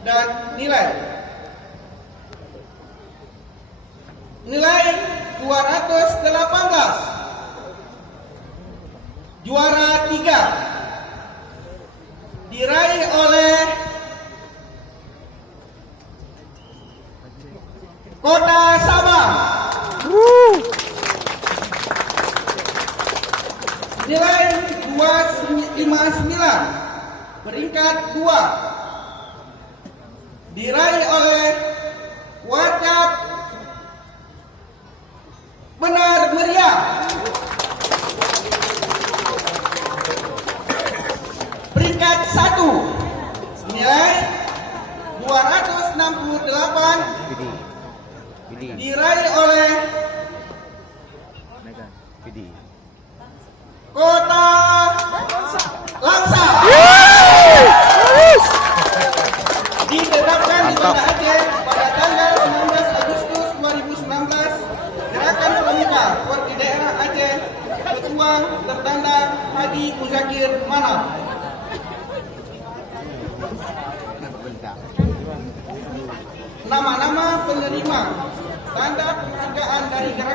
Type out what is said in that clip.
dan nilai 218. Juara 3 diraih oleh Kota Sabah. Nilai 259. Peringkat 2 diraih oleh Warcap Benar Meriah. Peringkat 1 nilai 268 diraih oleh Kota Langsa. Ditetapkan di Banda Aceh pada tanggal 19 Agustus 2019. Gerakan Pramuka Warga Daerah Aceh, Ketua tertanda Haji Muzakir Manaf. Nama-nama penerima tanda penghargaan dari gerakan